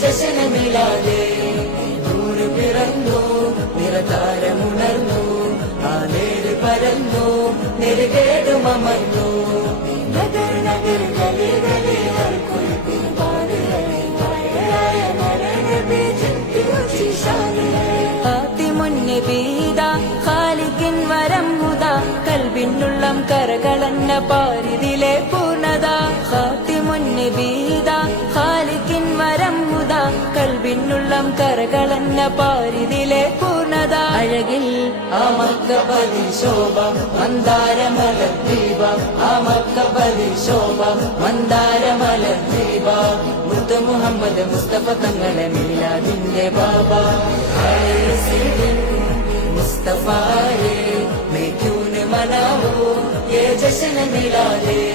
ജശനമില്ലാതെ നൂറ് പിറന്നു നിറതാരമുണർന്നു ആ പരന്നു നെരുകേടുമർന്നു നഗർ നഗർ ഗലി ഗലി ഹർ കൽബിനുള്ളം കരകളന്ന പാരിതിലെ പൂർണത. അഴകിൽ ആ മക്കപതി ശോഭ മന്ദാരമല ദീപ. ആ മക്കപതി ശോഭ മന്ദാരമല ദീപ. മുത്ത് മുഹമ്മദ് മുസ്തഫ തങ്ങളെ മീലാദിന്റെ ബാബ. ആയ മനാവോ ജശന मैं